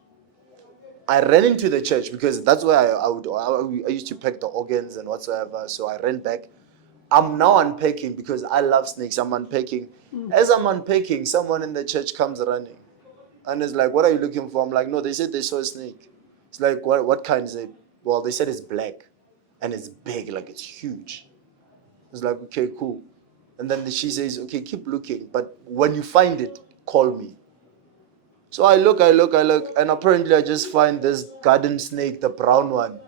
I ran into the church because that's where I used to pack the organs and whatsoever. So I ran back. I'm now unpacking because I love snakes. I'm unpacking. As I'm unpacking, someone in the church comes running. And it's like, what are you looking for? I'm like, no, they said they saw a snake. It's like, what kind is it? Well, they said it's black and it's big, like it's huge. It's like, okay, cool. And then she says, okay, keep looking. But when you find it, call me. So I look, and apparently I just find this garden snake, the brown one.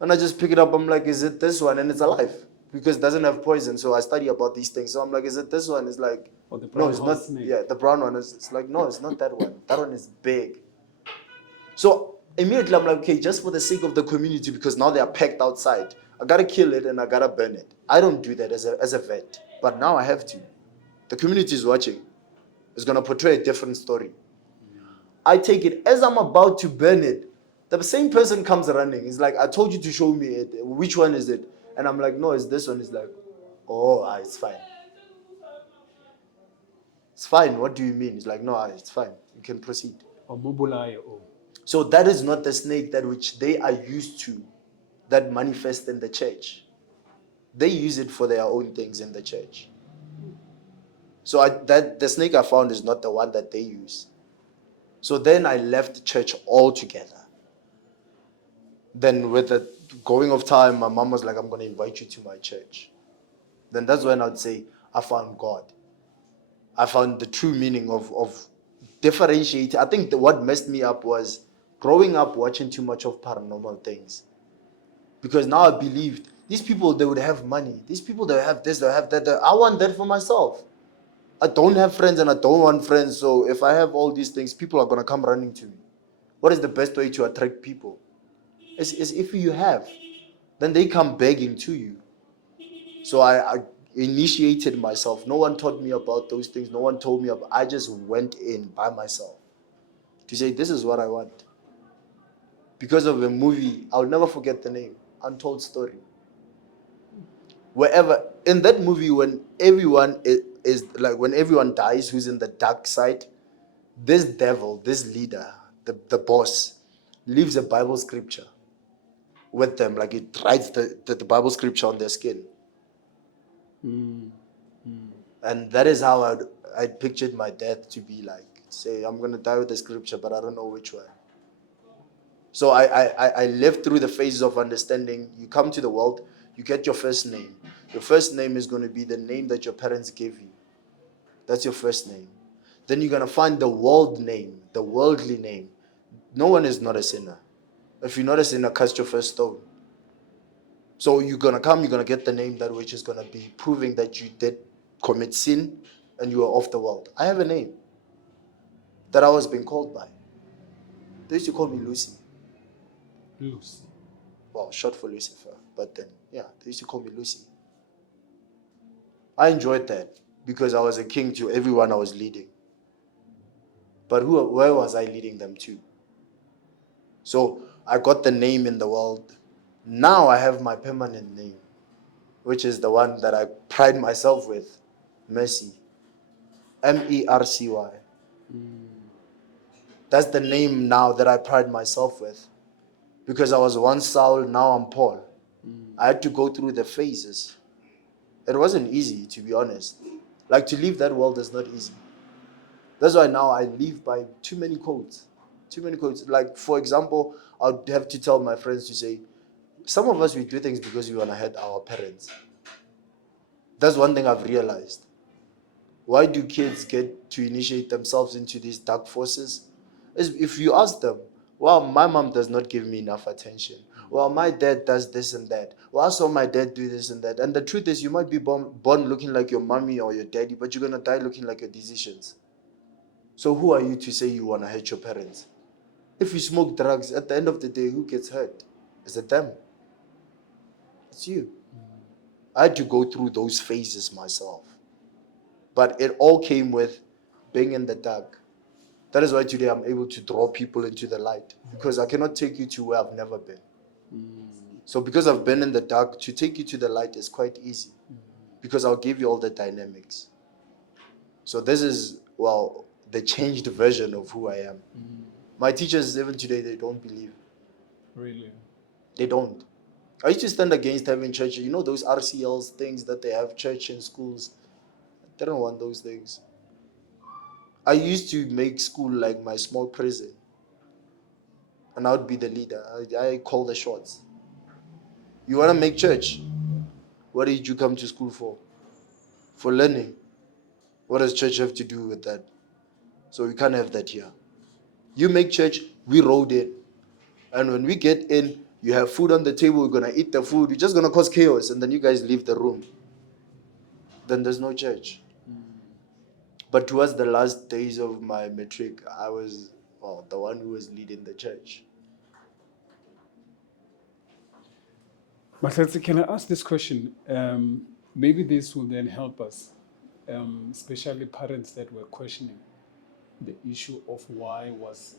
And I just pick it up. I'm like, is it this one? And it's alive because it doesn't have poison. So I study about these things. So I'm like, is it this one? It's like, no, it's not. Snake. Yeah, the brown one. It's like, no, it's not that one. That one is big. So immediately I'm like, okay, just for the sake of the community, because now they are packed outside, I gotta kill it and I gotta burn it. I don't do that as a vet, but now I have to. The community is watching. It's gonna portray a different story. I take it as I'm about to burn it. The same person comes running. He's like, I told you to show me it. Which one is it? And I'm like, no, it's this one. He's like, oh, it's fine. It's fine. What do you mean? He's like, no, it's fine. You can proceed. So that is not the snake that which they are used to that manifest in the church. They use it for their own things in the church. So the snake I found is not the one that they use. So then I left church altogether. Then with the going of time, my mom was like, I'm going to invite you to my church. Then that's when I'd say, I found God. I found the true meaning of differentiating. I think what messed me up was growing up watching too much of paranormal things. Because now I believed these people, they would have money. These people, they have this, they have that. I want that for myself. I don't have friends and I don't want friends. So if I have all these things, people are going to come running to me. What is the best way to attract people? Is if you have, then they come begging to you. So I initiated myself. No one taught me about those things. No one told me about. I just went in by myself to say, this is what I want. Because of a movie, I'll never forget the name, Untold Story. wherever in that movie, when everyone is like, when everyone dies who's in the dark side, this devil, this leader, the boss, leaves a Bible scripture with them. Like, it writes the Bible scripture on their skin. And that is how I pictured my death to be like. Say, I'm going to die with the scripture, but I don't know which way. So I lived through the phases of understanding. You come to the world, you get your first name. Your first name is going to be the name that your parents gave you. That's your first name. Then you're going to find the world name, the worldly name. No one is not a sinner. If you're not a sinner, cast your first stone. So you're going to come, you're going to get the name that which is going to be proving that you did commit sin and you are off the world. I have a name that I was being called by. They used to call me Lucy. Lucy. Well, short for Lucifer. But then, yeah, they used to call me Lucy. I enjoyed that because I was a king to everyone I was leading. But where was I leading them to? So I got the name in the world. Now I have my permanent name, which is the one that I pride myself with, Mercy. Mercy. That's the name now that I pride myself with. Because I was once Saul, now I'm Paul. I had to go through the phases. It wasn't easy, to be honest. Like, to leave that world is not easy. That's why now I live by too many codes. Too many codes. Like, for example, I'd have to tell my friends to say, some of us, we do things because we want to hurt our parents. That's one thing I've realized. Why do kids get to initiate themselves into these dark forces? Is if you ask them, well, my mom does not give me enough attention. Well, my dad does this and that. Well, I saw my dad do this and that. And the truth is, you might be born looking like your mommy or your daddy, but you're going to die looking like your decisions. So who are you to say you want to hurt your parents? If you smoke drugs, at the end of the day, who gets hurt? Is it them? It's you. I had to go through those phases myself. But it all came with being in the dark. That is why today I'm able to draw people into the light, because I cannot take you to where I've never been. So because I've been in the dark, to take you to the light is quite easy, because I'll give you all the dynamics. So this is, well, the changed version of who I am. My teachers, even today, they don't believe. Really? They don't. I used to stand against having church. You know those RCLs things that they have church in schools? They don't want those things. I used to make school like my small prison. And I would be the leader. I call the shots. You want to make church? What did you come to school for? For learning. What does church have to do with that? So we can't have that here. You make church, we rode in. And when we get in, you have food on the table, we're going to eat the food. We're just going to cause chaos, and then you guys leave the room. Then there's no church. But towards the last days of my matric, I was, well, the one who was leading the church. But can I ask this question? Maybe this will then help us, especially parents that were questioning the issue of why was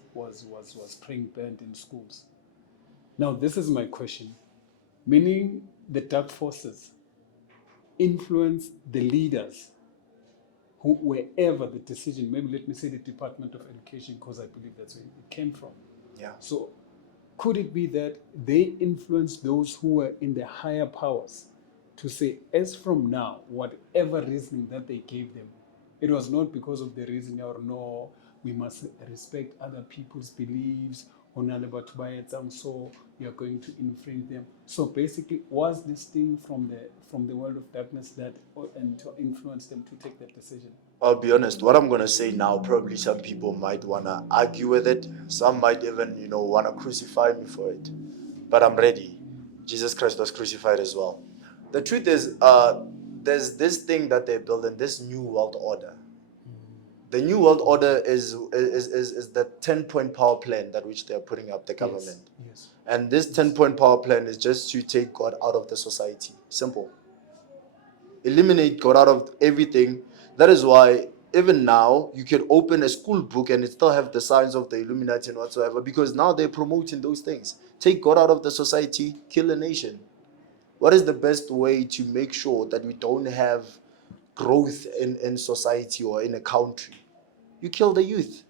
praying banned in schools. Now, this is my question. Meaning the dark forces influence the leaders who, wherever the decision, maybe let me say the Department of Education, because I believe that's where it came from. Yeah. So could it be that they influence those who were in the higher powers to say, as from now, whatever reasoning that they gave them, it was not because of the reasoning, or no, we must respect other people's beliefs, or so we are going to infringe them. So basically, was this thing from the world of darkness that and to influence them to take that decision? I'll be honest, what I'm going to say now, probably some people might want to argue with it. Some might even, want to crucify me for it. But I'm ready. Jesus Christ was crucified as well. The truth is, there's this thing that they're building, this new world order. The new world order is the 10-point power plan that which they're putting up, the government. Yes. And this 10-point power plan is just to take God out of the society. Simple. Eliminate God out of everything. That is why even now you can open a school book and it still have the signs of the Illuminati and whatsoever, because now they're promoting those things. Take God out of the society, kill a nation. What is the best way to make sure that we don't have growth in society or in a country? You kill the youth.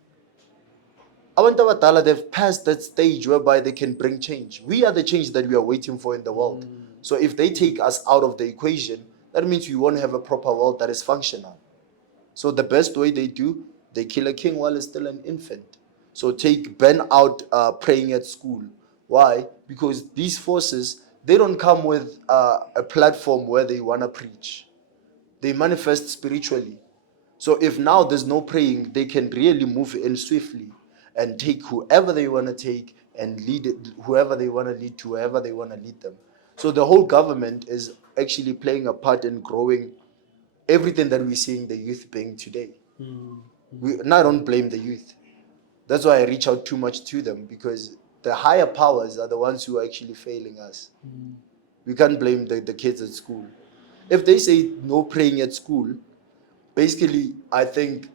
Abantu abadala, they've passed that stage whereby they can bring change. We are the change that we are waiting for in the world. So if they take us out of the equation, that means we won't have a proper world that is functional. So the best way they do, they kill a king while he's still an infant. So ban out praying at school. Why? Because these forces, they don't come with a platform where they want to preach. They manifest spiritually. So if now there's no praying, they can really move in swiftly and take whoever they want to take and lead it, whoever they want to lead to wherever they want to lead them. So the whole government is actually playing a part in growing everything that we're seeing the youth being today. And I don't blame the youth. That's why I reach out too much to them, because the higher powers are the ones who are actually failing us. We can't blame the kids at school. If they say no praying at school, basically, I think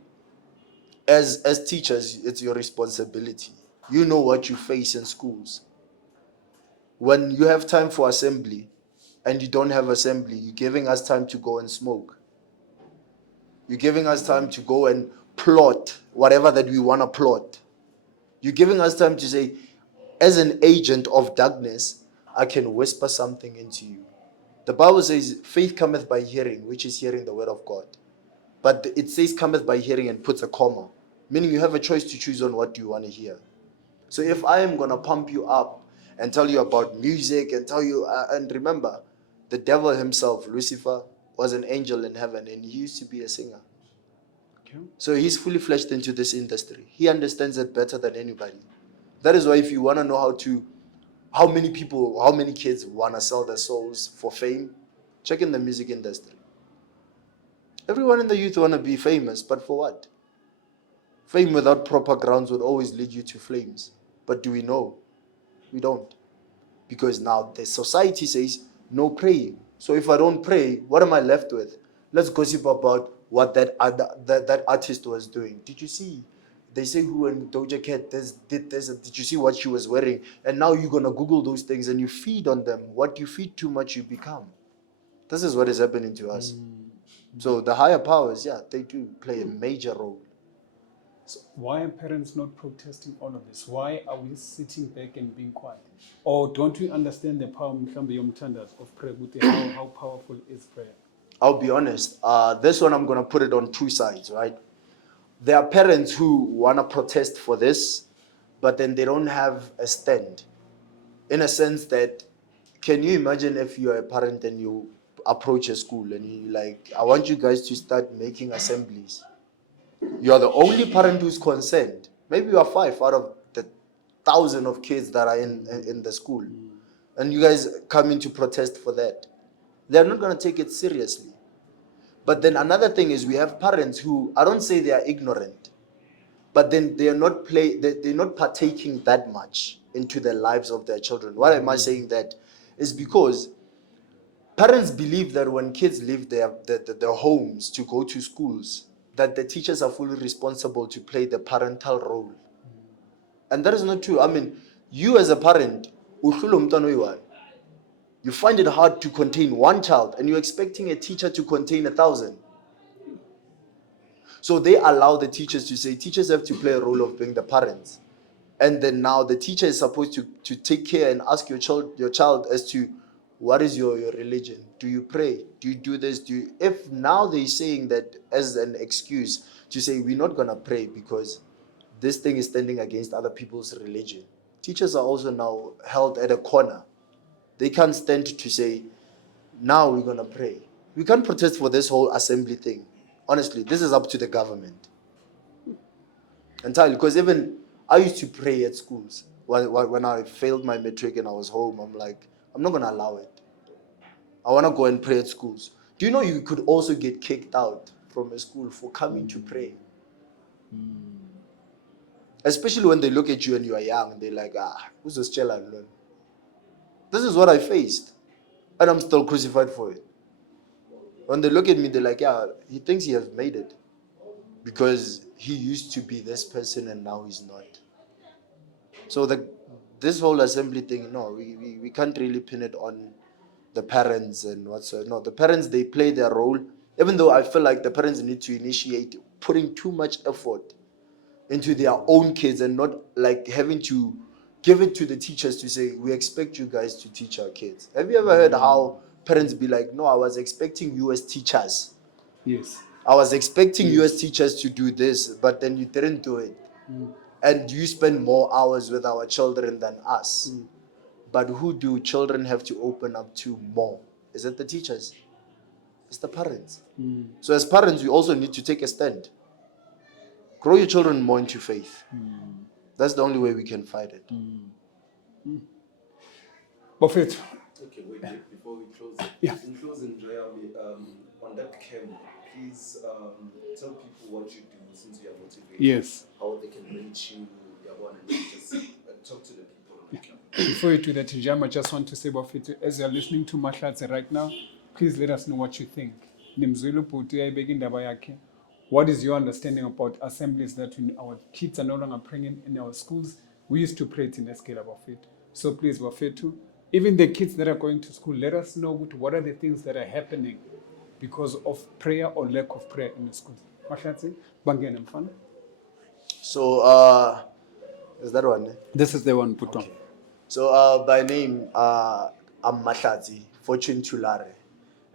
as teachers, it's your responsibility. You know what you face in schools. When you have time for assembly and you don't have assembly, you're giving us time to go and smoke. You're giving us time to go and plot whatever that we want to plot. You're giving us time to say, as an agent of darkness, I can whisper something into you. The Bible says, faith cometh by hearing, which is hearing the word of God. But it says cometh by hearing and puts a comma, meaning you have a choice to choose on what you want to hear. So if I am going to pump you up and tell you about music and tell you, and remember, the devil himself, Lucifer, was an angel in heaven and he used to be a singer. Okay. So he's fully fledged into this industry. He understands it better than anybody. That is why if you want to know how many kids want to sell their souls for fame, check in the music industry. Everyone in the youth want to be famous, but for what? Fame without proper grounds would always lead you to flames. But do we know? We don't. Because now the society says no praying. So if I don't pray, what am I left with? Let's gossip about what that artist was doing. Did you see? They say who and Doja Cat did this. Did you see what she was wearing? And now you're going to Google those things and you feed on them. What you feed too much, you become. This is what is happening to us. So the higher powers, yeah, they do play a major role. So why are parents not protesting all of this? Why are we sitting back and being quiet? Or don't we understand the power of prayer? How powerful is prayer? I'll be honest. This one, I'm going to put it on two sides, right? There are parents who want to protest for this, but then they don't have a stand. In a sense that, can you imagine if you're a parent and you approach a school and you're like, I want you guys to start making assemblies. You're the only parent who's concerned. Maybe you are 5 out of the 1,000 of kids that are in the school. And you guys come in to protest for that. They're not going to take it seriously. But then another thing is we have parents who, I don't say they are ignorant, but then they're not partaking that much into the lives of their children. Why am I saying that? Is because parents believe that when kids leave their homes to go to schools, that the teachers are fully responsible to play the parental role. And that is not true. I mean, you as a parent, you find it hard to contain one child and you're expecting a teacher to contain 1,000. So they allow the teachers to say, teachers have to play a role of being the parents. And then now the teacher is supposed to take care and ask your child as to, what is your religion? Do you pray? Do you do this? If now they're saying that as an excuse to say, we're not going to pray because this thing is standing against other people's religion. Teachers are also now held at a corner. They can't stand to say, now we're going to pray. We can't protest for this whole assembly thing. Honestly, this is up to the government. Entirely. Because even I used to pray at schools. When I failed my matric and I was home, I'm like, I'm not going to allow it. I want to go and pray at schools. Do you know you could also get kicked out from a school for coming to pray? Especially when they look at you and you are young, they're like, who's this child and learn? This is what I faced. And I'm still crucified for it. When they look at me, they're like, yeah, he thinks he has made it. Because he used to be this person and now he's not. So this whole assembly thing, no, we can't really pin it on the parents and whatsoever. No, the parents, they play their role, even though I feel like the parents need to initiate putting too much effort into their own kids and not like having to give it to the teachers to say, we expect you guys to teach our kids. Have you ever heard how parents be like, no, I was expecting you as teachers. Yes. I was expecting you as teachers to do this, but then you didn't do it. And you spend more hours with our children than us. But who do children have to open up to more? Is it the teachers? It's the parents. So as parents, we also need to take a stand. Grow your children more into faith. That's the only way we can fight it. Buffett. Okay, wait, before we close. Yeah. In closing, Jayami, on that camp, please tell people what you do since you are motivated. Yes. How they can reach you, and just talk to the people on the camp. Before you do that, Jam, I just want to say, Buffett, as you're listening to Mahlatse right now, please let us know what you think. What is your understanding about assemblies that our kids are no longer praying in our schools? We used to pray it in a scale of it. So please, Buffett, even the kids that are going to school, let us know what are the things that are happening because of prayer or lack of prayer in the schools. So, is that one? This is the one put on. So, by name, I'm Mahlatse, Fortune Tulare.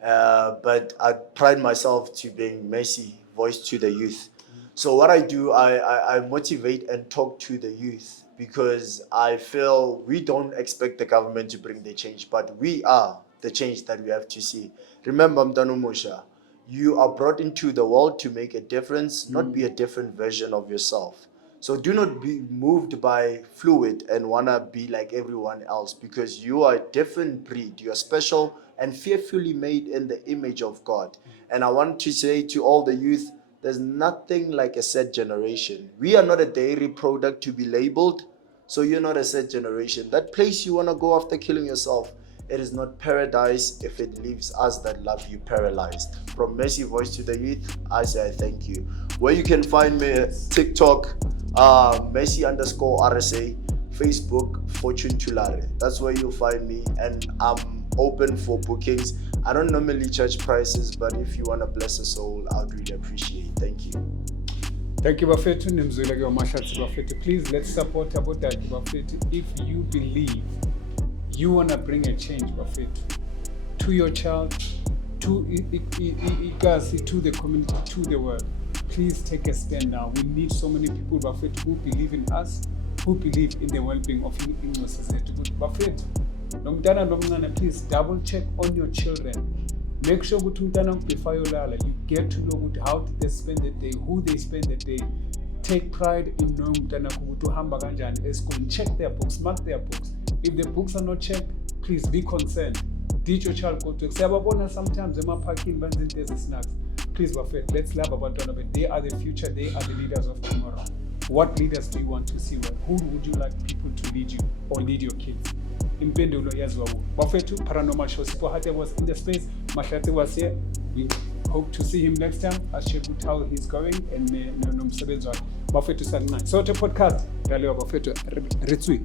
But I pride myself to being Messi, voice to the youth. So what I do, I motivate and talk to the youth because I feel we don't expect the government to bring the change, but we are the change that we have to see. Remember, Mtano Mosha, you are brought into the world to make a difference, not be a different version of yourself. So do not be moved by fluid and wanna be like everyone else because you are a different breed. You are special and fearfully made in the image of God. And I want to say to all the youth, there's nothing like a set generation. We are not a dairy product to be labeled, so you're not a set generation. That place you wanna go after killing yourself, it is not paradise if it leaves us that love you paralyzed. From Messi Voice to the Youth, I say I thank you. Where you can find me, TikTok, Messi_RSA, Facebook, Fortune Tulare. That's where you'll find me, and I'm open for bookings. I don't normally charge prices, but if you want to bless a soul, I'd really appreciate it. Thank you. Thank you, Bafetu. Please, let's support about that, Bafetu. If you believe you want to bring a change, Bafetu, to your child, to Igasi, to the community, to the world, please take a stand now. We need so many people, Bafetu, who believe in us, who believe in the well-being of English society. Bafetu, please double check on your children. Make sure before you get to know how they spend the day, who they spend the day. Take pride in knowing check their books, mark their books. If the books are not checked, please be concerned. Teach your child go to sometimes they are parking snacks. Please, Buffett, let's laugh about them. They are the future, they are the leaders of tomorrow. What leaders do you want to see? Who would you like people to lead you or lead your kids? Impendulo yazwawo. Bafethu Paranormal Show Sipohate was in the space. Mahlatse was here. We hope to see him next time. Ashare how he's going and nomsebenzi wakhe. Bafethu sanqani. Soweto podcast. Dale Bafethu Ritsui.